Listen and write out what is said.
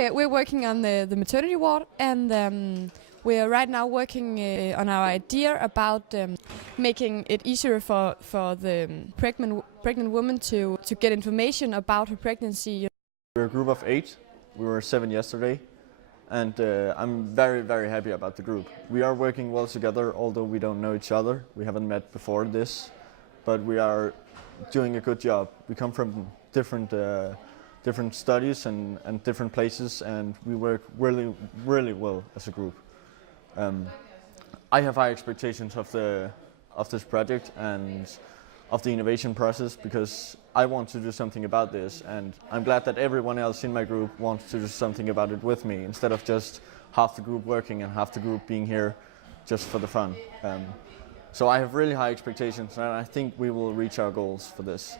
We're working on the maternity ward, and we are right now working on our idea about making it easier for the pregnant woman to get information about her pregnancy. We're a group of 8. We were 7 yesterday, and I'm very happy about the group. We are working well together, although we don't know each other. We haven't met before this, but we are doing a good job. We come from different studies and different places, and we work really well as a group. I have high expectations of this project and of the innovation process, because I want to do something about this, and I'm glad that everyone else in my group wants to do something about it with me, instead of just half the group working and half the group being here just for the fun. So I have really high expectations, and I think we will reach our goals for this.